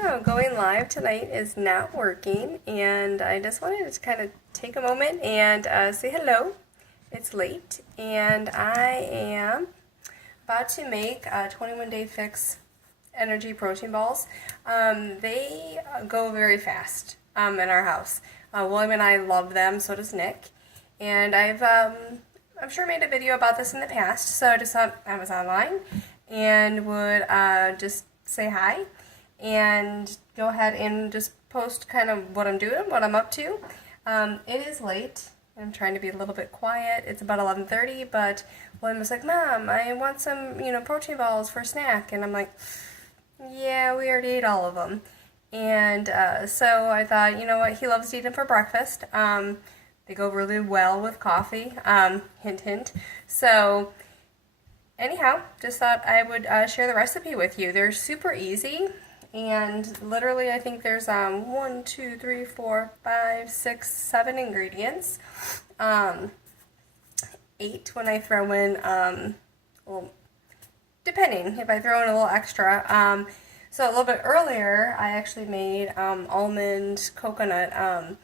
So going live tonight is not working, and I just wanted to kind of take a moment and say hello. It's late, and I am about to make 21 Day Fix energy protein balls. They go very fast in our house. William and I love them, so does Nick. And I'm sure made a video about this in the past, so I just thought I was online and would just say hi and go ahead and just post kind of what I'm doing, what I'm up to. It is late. I'm trying to be a little bit quiet. It's about 11:30, but William was like, "Mom, I want some, protein balls for a snack." And I'm like, "Yeah, we already ate all of them." And so I thought, you know what, he loves to eat them for breakfast. They go really well with coffee, hint, hint. So anyhow, just thought I would share the recipe with you. They're super easy. And literally, I think there's 1, 2, 3, 4, 5, 6, 7 ingredients. 8 when I throw in, well, depending if I throw in a little extra. So a little bit earlier, I actually made almond coconut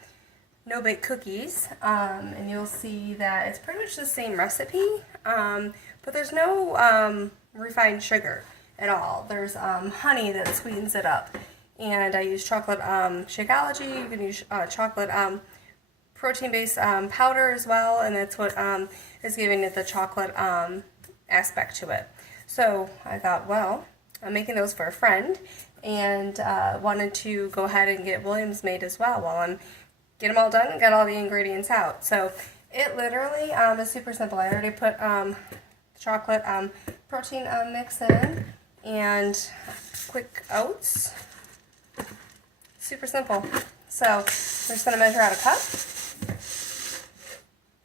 no-bake cookies, and you'll see that it's pretty much the same recipe, but there's no refined sugar at all. There's honey that sweetens it up, and I use chocolate Shakeology. You can use chocolate protein-based powder as well, and that's what is giving it the chocolate aspect to it. So I thought, well, I'm making those for a friend, and wanted to go ahead and get Williams made as well while I'm get them all done and got all the ingredients out. So it literally is super simple. I already put chocolate protein mix in and quick oats. Super simple. So I'm just going to measure out a cup.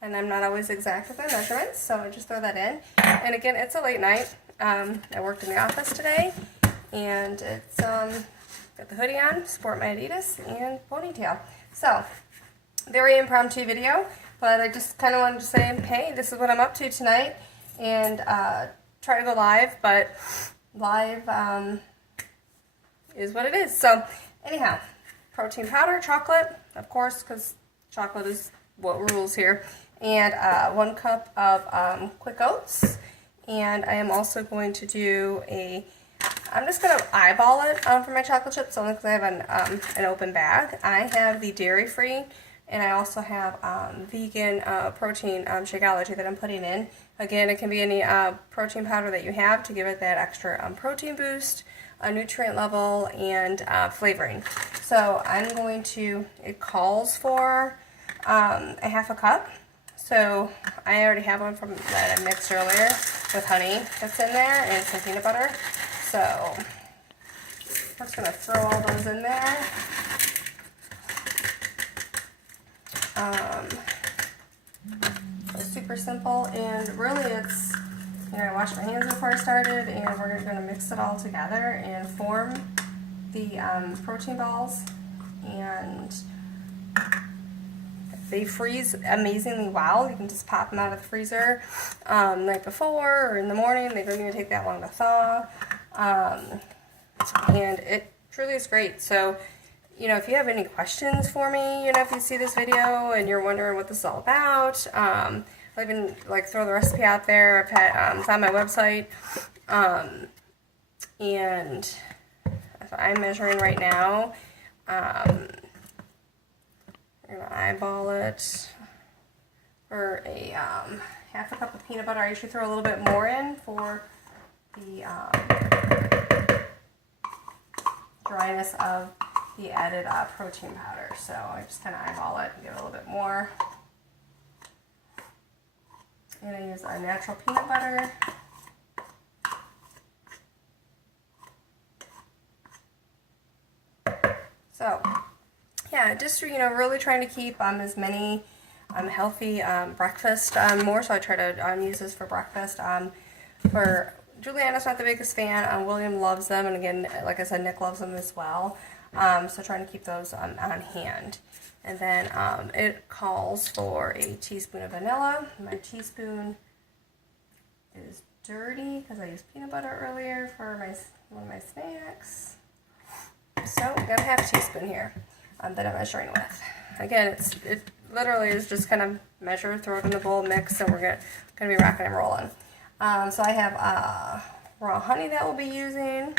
And I'm not always exact with my measurements, so I just throw that in. And again, it's a late night. I worked in the office today, and it's got the hoodie on, sport my Adidas, and ponytail. So, very impromptu video, but I just kind of wanted to say, hey, this is what I'm up to tonight, and try to go live, but live is what it is. So, anyhow, protein powder, chocolate, of course, because chocolate is what rules here, and 1 cup of quick oats, and I am also going to do I'm just going to eyeball it for my chocolate chips only because I have an open bag. I have the dairy-free, and I also have vegan protein Shakeology that I'm putting in. Again, it can be any protein powder that you have to give it that extra protein boost, nutrient level, and flavoring. So I'm going to, it calls for a half a cup. So I already have one from that I mixed earlier with honey that's in there and some peanut butter. So I'm just going to throw all those in there. It's super simple, and really it's, I washed my hands before I started, and we're going to mix it all together and form the protein balls, and they freeze amazingly well. You can just pop them out of the freezer night before or in the morning. They don't even take that long to thaw. And it truly is great. So, if you have any questions for me, if you see this video and you're wondering what this is all about, I'll even throw the recipe out there. It's on my website. And I'm measuring right now. I'm gonna eyeball it for a half a cup of peanut butter. I usually throw a little bit more in for the dryness of the added protein powder. So I just kind of eyeball it and give it a little bit more. And I use a natural peanut butter. So yeah, just really trying to keep as many healthy breakfast more. So I try to use this for breakfast. For Juliana's not the biggest fan. William loves them, and again, like I said, Nick loves them as well. So trying to keep those on hand. And then it calls for a teaspoon of vanilla. My teaspoon is dirty because I used peanut butter earlier for one of my snacks. So I've got a half teaspoon here that I'm measuring with. Again, it literally is just kind of measure, throw it in the bowl, mix, and we're gonna be rocking and rolling. So I have raw honey that we'll be using,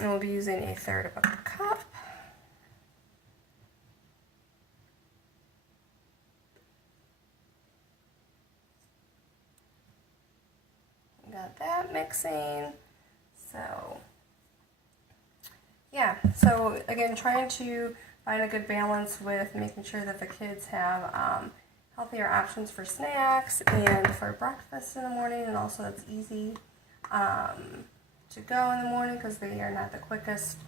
and we'll be using 1/3 of a cup. Got that mixing. So yeah, so again, trying to find a good balance with making sure that the kids have healthier options for snacks and for breakfast in the morning, and also it's easy to go in the morning because they are not the quickest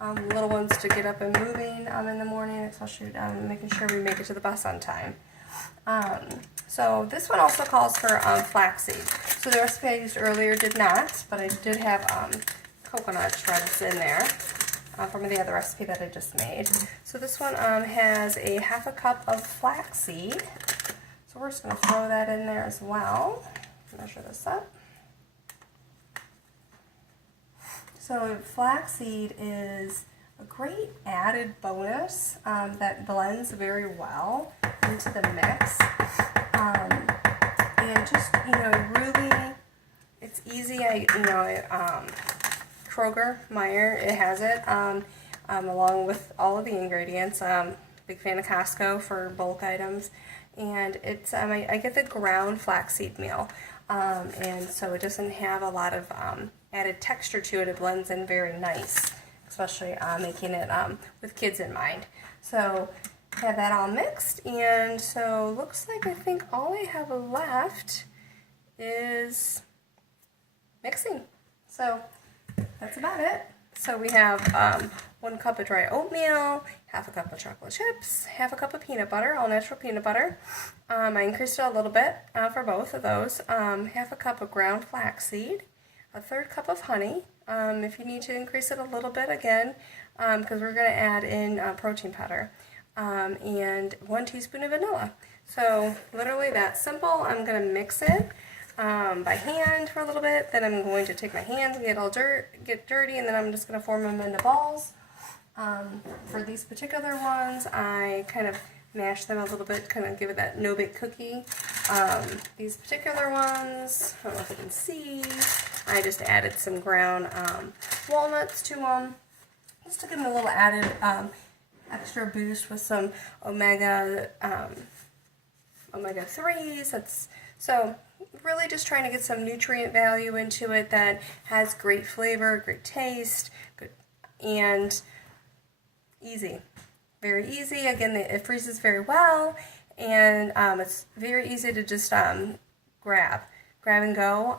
little ones to get up and moving in the morning, especially making sure we make it to the bus on time. So this one also calls for flaxseed. So the recipe I used earlier did not, but I did have coconut shreds in there from the other recipe that I just made. So this one has a 1/2 cup of flaxseed. So we're just going to throw that in there as well. Measure this up. So flaxseed is a great added bonus that blends very well into the mix. And just, really, it's easy. Kroger, Meijer, it has it, along with all of the ingredients. Big fan of Costco for bulk items. And it's, I get the ground flaxseed meal. And so it doesn't have a lot of added texture to it. It blends in very nice, especially making it with kids in mind. So have that all mixed, and so looks like I think all I have left is mixing. So that's about it. So we have 1 cup of dry oatmeal, 1/2 cup of chocolate chips, 1/2 cup of peanut butter, all natural peanut butter. I increased it a little bit for both of those. 1/2 cup of ground flaxseed, 1/3 cup of honey. If you need to increase it a little bit again, because we're going to add in protein powder, and 1 teaspoon of vanilla. So literally that simple. I'm going to mix it by hand for a little bit. Then I'm going to take my hands and get dirty, and then I'm just going to form them into balls. For these particular ones, I kind of mash them a little bit, kind of give it that no-bake cookie. These particular ones, I don't know if you can see, I just added some ground walnuts to them, just to give them a little added extra boost with some omega 3s. So really just trying to get some nutrient value into it that has great flavor, great taste, good, and easy. Very easy. Again, it freezes very well, and it's very easy to just grab and go,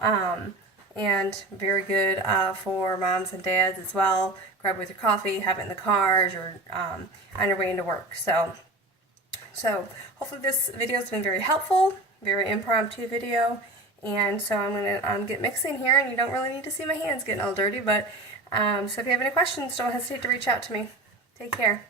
and very good for moms and dads as well. Grab with your coffee, have it in the car as you're on your way into work. So hopefully this video has been very helpful, very impromptu video, and so I'm going to get mixing here, and you don't really need to see my hands getting all dirty, but so if you have any questions, don't hesitate to reach out to me. Take care.